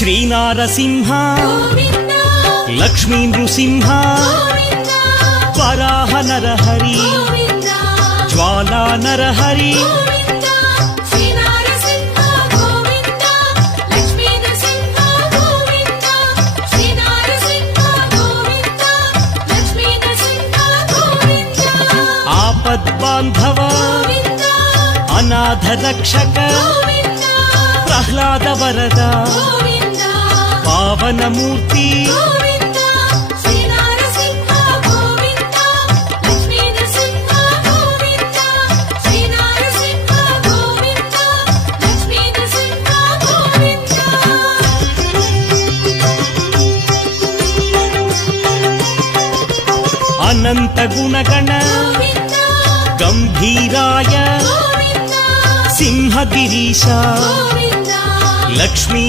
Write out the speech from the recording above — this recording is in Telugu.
శ్రీనారసింహ గోవింద లక్ష్మీ నృసింహ గోవింద వరాహ నరహరి గోవింద జ్వాలా నరహరి గోవింద శ్రీ నరసింహ గోవింద లక్ష్మీ నరసింహ గోవింద శ్రీ నరసింహ గోవింద లక్ష్మీ నరసింహ గోవింద ఆపద్బాంధవ గోవింద అనాథ రక్షక గోవింద ప్రహ్లాద వరద గోవింద పావనమూర్తి గోవింద శ్రీ నరసింహ గోవింద లక్ష్మీ నరసింహ గోవింద శ్రీ నరసింహ గోవింద లక్ష్మీ నరసింహ గోవింద అనంత గుణగణ గోవింద గంభీరాయ గోవింద సింహగిరీశ గోవింద లక్ష్మీ